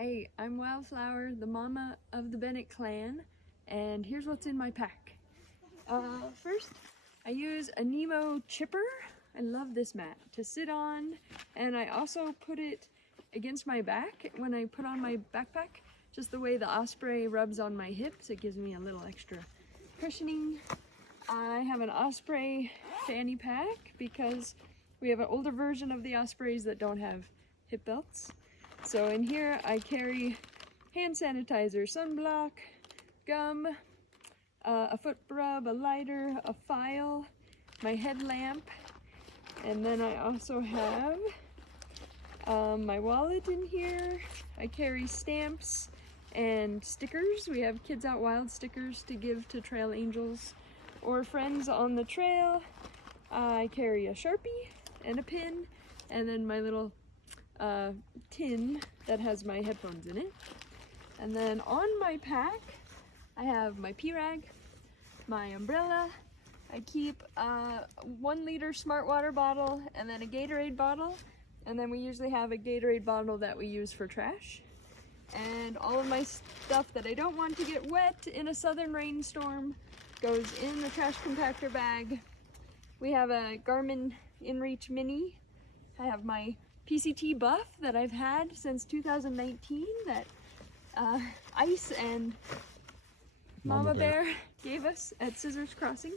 Hey, I'm Wildflower, the mama of the Bennett clan, and here's what's in my pack. First, I use a Nemo chipper. I love this mat to sit on, and I also put it against my back when I put on my backpack. Just the way the Osprey rubs on my hips, it gives me a little extra cushioning. I have an Osprey fanny pack because we have an older version of the Ospreys that don't have hip belts. So in here I carry hand sanitizer, sunblock, gum, a foot rub, a lighter, a file, my headlamp, and then I also have my wallet in here. I carry stamps and stickers. We have Kids Out Wild stickers to give to trail angels or friends on the trail. I carry a Sharpie and a pin, and then my little tin that has my headphones in it. And then on my pack I have my P-Rag, my umbrella. I keep a 1 liter smart water bottle and then a Gatorade bottle, and then we usually have a Gatorade bottle that we use for trash. And all of my stuff that I don't want to get wet in a southern rainstorm goes in the trash compactor bag. We have a Garmin InReach Mini. I have my PCT buff that I've had since 2019 that Ice and Mama Bear gave us at Scissors Crossing.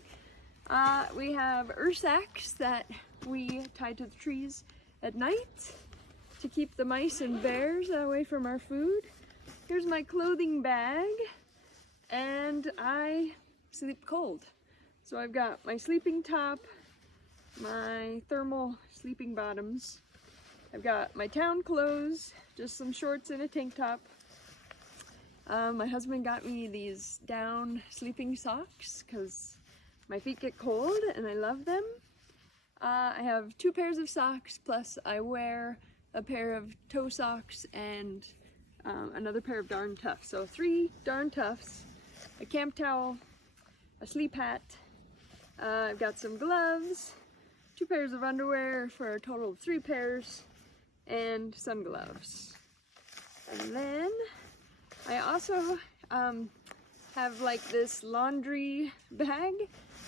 We have Ursacks that we tie to the trees at night to keep the mice and bears away from our food. Here's my clothing bag, and I sleep cold. So I've got my sleeping top, my thermal sleeping bottoms. I've got my town clothes, just some shorts and a tank top. My husband got me these down sleeping socks because my feet get cold and I love them. I have 2 pairs of socks, plus I wear a pair of toe socks and another pair of darn toughs. So 3 darn toughs, a camp towel, a sleep hat. I've got some gloves, 2 pairs of underwear for a total of 3 pairs, and sun gloves. And then I also have like this laundry bag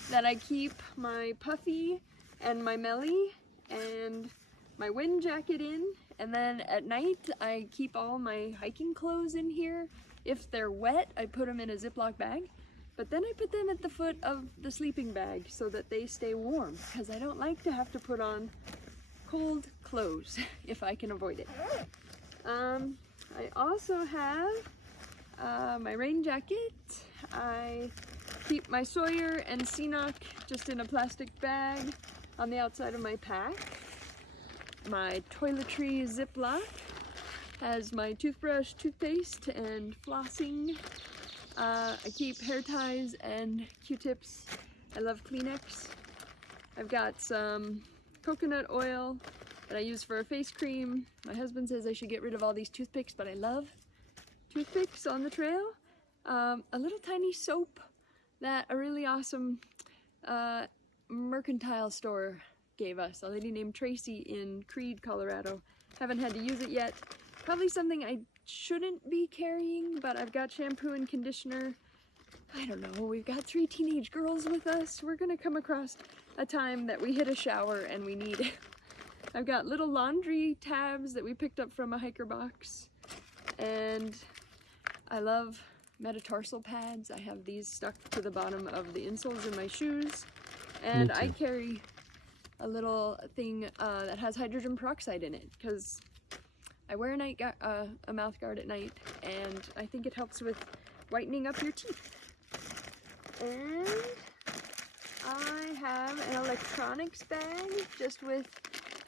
that I keep my puffy and my melly and my wind jacket in, and then at night I keep all my hiking clothes in here. If they're wet, I put them in a Ziploc bag, but then I put them at the foot of the sleeping bag so that they stay warm, because I don't like to have to put on cold clothes if I can avoid it. I also have my rain jacket. I keep my Sawyer and Seanock just in a plastic bag on the outside of my pack. My toiletry Ziploc has my toothbrush, toothpaste, and flossing. I keep hair ties and Q-tips. I love Kleenex. I've got some coconut oil that I use for a face cream. My husband says I should get rid of all these toothpicks, but I love toothpicks on the trail. A little tiny soap that a really awesome mercantile store gave us. A lady named Tracy in Creed, Colorado. Haven't had to use it yet. Probably something I shouldn't be carrying, but I've got shampoo and conditioner. I don't know, we've got 3 teenage girls with us. We're gonna come across a time that we hit a shower and we need it. I've got little laundry tabs that we picked up from a hiker box, and I love metatarsal pads. I have these stuck to the bottom of the insoles in my shoes, and I carry a little thing that has hydrogen peroxide in it because I wear a mouth guard at night, and I think it helps with whitening up your teeth. And I have an electronics bag just with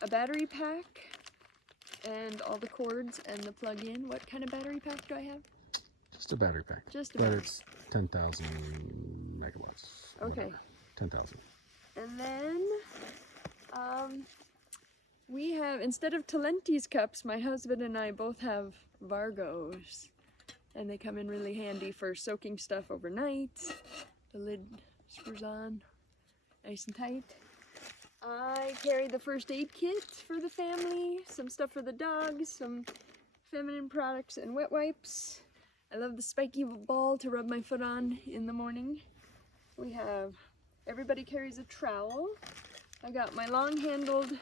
a battery pack and all the cords and the plug-in. What kind of battery pack do I have? Just a battery pack. Just a but battery. It's 10,000 megawatts. Okay. 10,000. And then we have, instead of Talenti's cups, my husband and I both have Vargos. And they come in really handy for soaking stuff overnight. The lid screws on nice and tight. I carry the first aid kit for the family, some stuff for the dogs, some feminine products and wet wipes. I love the spiky ball to rub my foot on in the morning. We have, everybody carries a trowel. I got my long-handled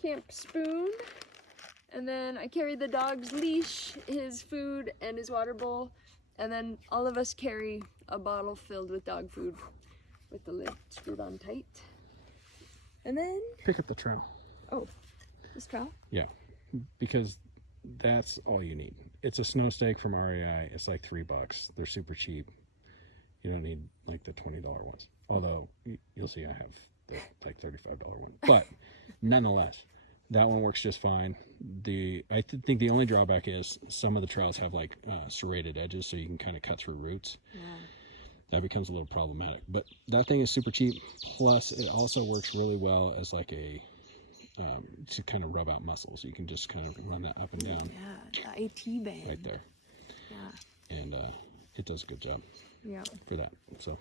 camp spoon. And then I carry the dog's leash, his food, and his water bowl. And then all of us carry a bottle filled with dog food with the lid screwed on tight. And then... Pick up the trowel. Oh, this trowel? Yeah, because that's all you need. It's a snow stake from REI. It's like $3. They're super cheap. You don't need like the $20 ones. Although you'll see I have the like $35 one. But nonetheless, that one works just fine. I think the only drawback is some of the trowels have like serrated edges, so you can kind of cut through roots. Yeah. That becomes a little problematic. But that thing is super cheap. Plus, it also works really well as like a to kind of rub out muscles. You can just kind of run that up and down. Yeah, the AT band. Right there. Yeah. And it does a good job. Yeah. For that. So.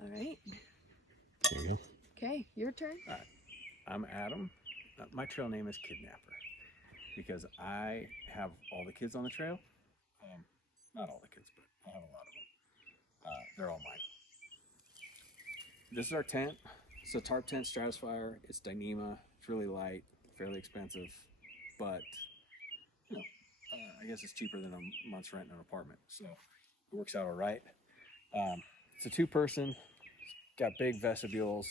All right. There you go. Okay, your turn. All right. I'm Adam. My trail name is Kidnapper because I have all the kids on the trail. Not all the kids, but I have a lot of them. They're all mine. This is our tent. It's a TartpTent StratoSpire. It's Dyneema. It's really light, fairly expensive, but you know, I guess it's cheaper than a month's rent in an apartment, so it works out all right. It's a two-person. Got big vestibules,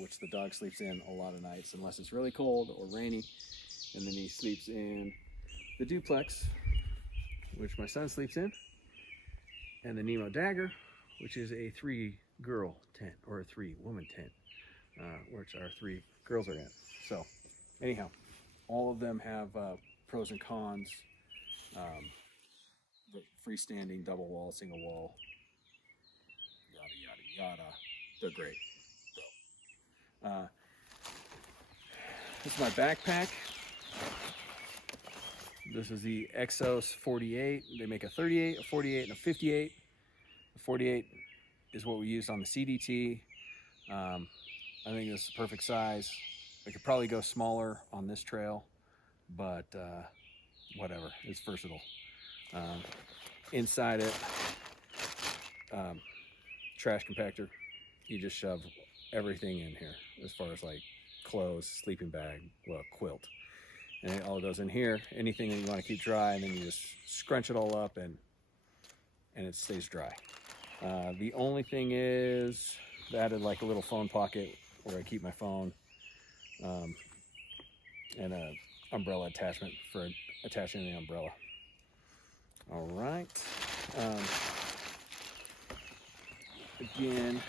which the dog sleeps in a lot of nights unless it's really cold or rainy, and then he sleeps in the duplex, which my son sleeps in, and the Nemo Dagger, which is a 3-girl tent or a 3-woman tent, which our 3 girls are in. So anyhow, all of them have pros and cons. The freestanding, double wall, single wall, yada yada yada. They're great. So, this is my backpack. This is the Exos 48. They make a 38, a 48, and a 58. The 48 is what we used on the CDT. I think this is the perfect size. I could probably go smaller on this trail, but whatever, it's versatile. Inside it, trash compactor. You just shove everything in here as far as like clothes, sleeping bag, well, quilt. And it all goes in here. Anything that you want to keep dry, and then you just scrunch it all up and it stays dry. The only thing is I added like a little phone pocket where I keep my phone, and a umbrella attachment for attaching the umbrella. All right. Again,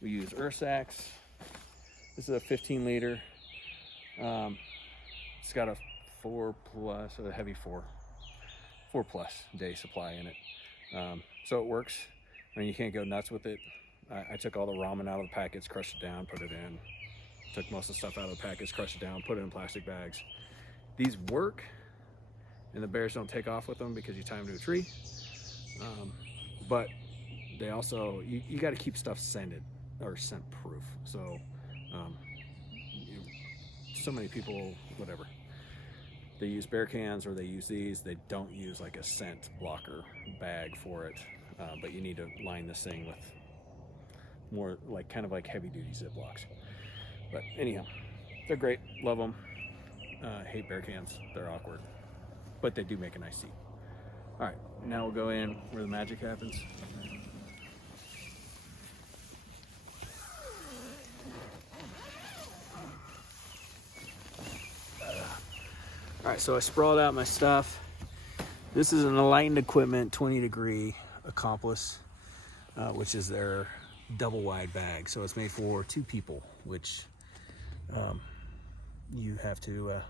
we use Ursacks. This is a 15 liter. It's got a 4+, a heavy 4+ day supply in it. So it works. I mean, you can't go nuts with it. I took all the ramen out of the packets, crushed it down, put it in. Took most of the stuff out of the packets, crushed it down, put it in plastic bags. These work, and the bears don't take off with them because you tie them to a tree. But they also, you got to keep stuff scented or scent proof. So, so many people, whatever, they use bear cans or they use these. They don't use like a scent blocker bag for it. But you need to line this thing with more like kind of like heavy duty Ziplocs. But anyhow, they're great. Love them. Hate bear cans. They're awkward, but they do make a nice seat. All right, now we'll go in where the magic happens. All right, so I sprawled out my stuff. This is an Enlightened Equipment 20 degree Accomplice, which is their double wide bag. So it's made for 2 people, which you have to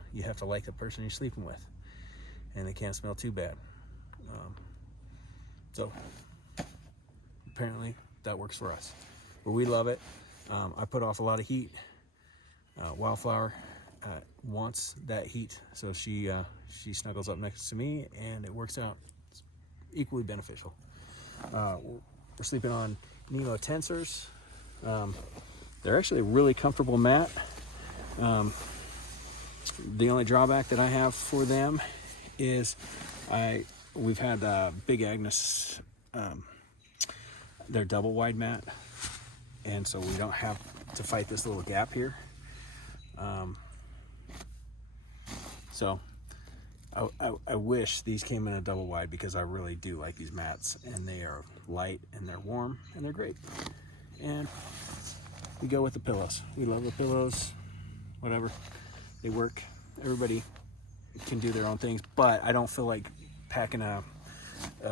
like the person you're sleeping with, and they can't smell too bad. So apparently that works for us, but we love it. I put off a lot of heat. Wildflower wants that heat, so she snuggles up next to me, and it works out. It's equally beneficial. We're sleeping on Nemo Tensors. They're actually a really comfortable mat. The only drawback that I have for them is we've had Big Agnes, their double wide mat, and so we don't have to fight this little gap here. So I wish these came in a double wide, because I really do like these mats, and they are light and they're warm and they're great. And we go with the pillows. We love the pillows, whatever. They work. Everybody can do their own things, but I don't feel like packing a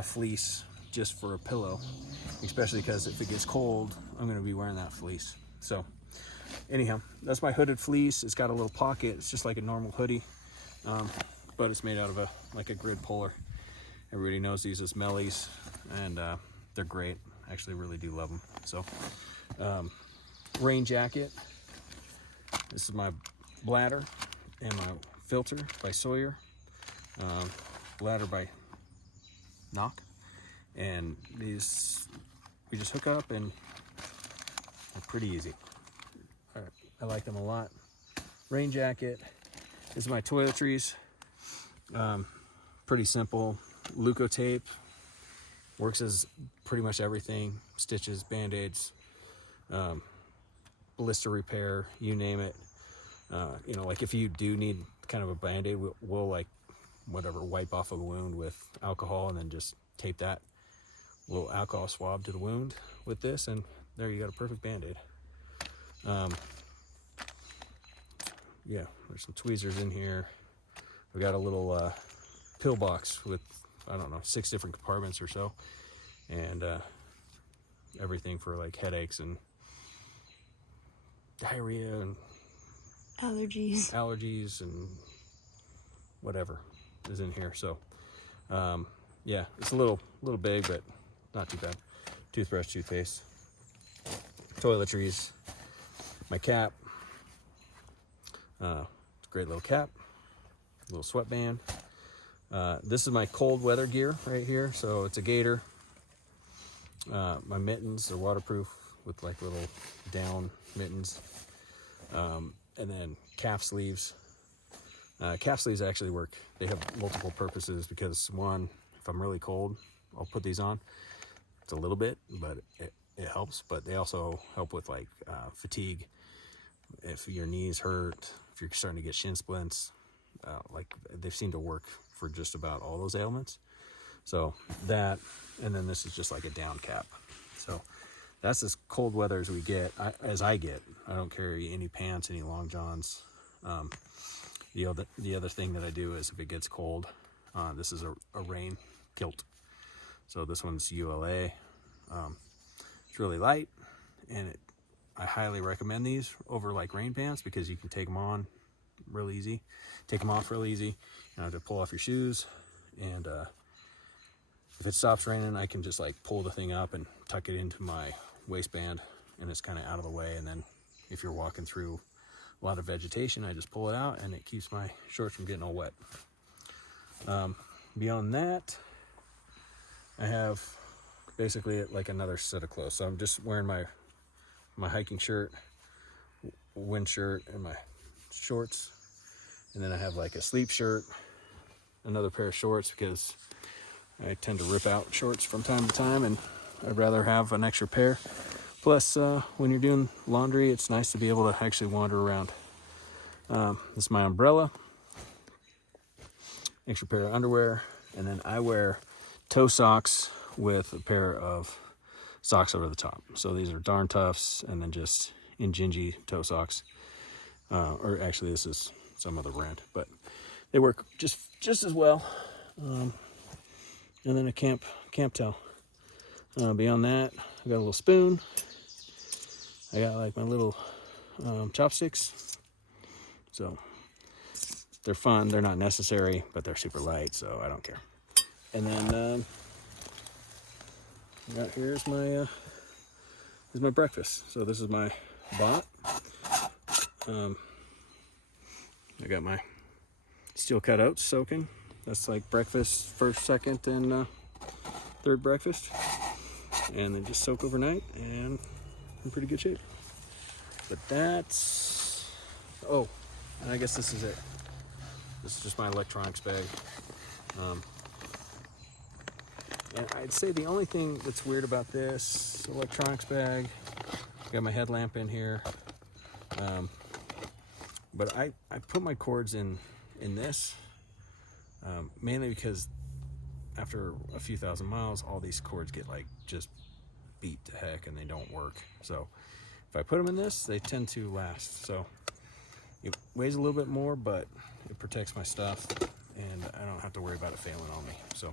fleece just for a pillow, especially because if it gets cold, I'm going to be wearing that fleece. So anyhow, that's my hooded fleece. It's got a little pocket. It's just like a normal hoodie, but it's made out of like a grid polar. Everybody knows these as Mellies, and they're great. I actually really do love them. So rain jacket. This is my bladder and my filter by Sawyer, bladder by Knock, and these we just hook up and they're pretty easy. I like them a lot. Rain jacket. This is my toiletries. Pretty simple. Leuco tape. Works as pretty much everything. Stitches, band-aids, blister repair, you name it. You know, like if you do need kind of a band-aid, we'll like whatever, wipe off a wound with alcohol and then just tape that little alcohol swab to the wound with this, and there you got a perfect band-aid. Yeah, there's some tweezers in here. We got a little pill box with, I don't know, 6 different compartments or so, and everything for like headaches and diarrhea and allergies and whatever is in here. So yeah, it's a little big, but not too bad. Toothbrush, toothpaste, toiletries, my cap. It's a great little cap, little sweatband. This is my cold weather gear right here. So it's a gator. My mittens are waterproof with like little down mittens. And then calf sleeves. Calf sleeves actually work. They have multiple purposes, because one, if I'm really cold, I'll put these on. It's a little bit, but it helps. But they also help with like fatigue. If your knees hurt, if you're starting to get shin splints, like they've seemed to work for just about all those ailments. So that, and then this is just like a down cap. So that's as cold weather as we get, as I get. I don't carry any pants, any long johns. The other thing that I do is if it gets cold, this is a rain kilt. So this one's ULA. It's really light, and I highly recommend these over like rain pants, because you can take them on real easy, take them off real easy. You don't have to pull off your shoes, and if it stops raining, I can just like pull the thing up and tuck it into my waistband, and it's kind of out of the way. And then if you're walking through a lot of vegetation, I just pull it out, and it keeps my shorts from getting all wet. Beyond that, I have basically like another set of clothes. So I'm just wearing my hiking shirt, wind shirt, and my shorts. And then I have like a sleep shirt, another pair of shorts, because I tend to rip out shorts from time to time, and I'd rather have an extra pair. Plus, when you're doing laundry, it's nice to be able to actually wander around. This is my umbrella, extra pair of underwear, and then I wear toe socks with a pair of socks over the top. So these are Darn Toughs, and then just Injinji toe socks. Or actually, this is some other brand, but they work just as well. And then a camp towel. Beyond that, I got a little spoon. I got like my little chopsticks. So they're fun. They're not necessary, but they're super light, so I don't care. And then here's my breakfast. So this is my bot. I got my steel cut oats soaking. That's like breakfast, first, second, and third breakfast. And then just soak overnight, and in pretty good shape. But that's, oh, and I guess this is it. This is just my electronics bag. And I'd say the only thing that's weird about this electronics bag, got my headlamp in here. But I put my cords in this, mainly because after a few thousand miles, all these cords get like just beat to heck and they don't work. So if I put them in this, they tend to last. So it weighs a little bit more, but it protects my stuff and I don't have to worry about it failing on me. So,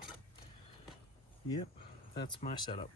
yep, that's my setup.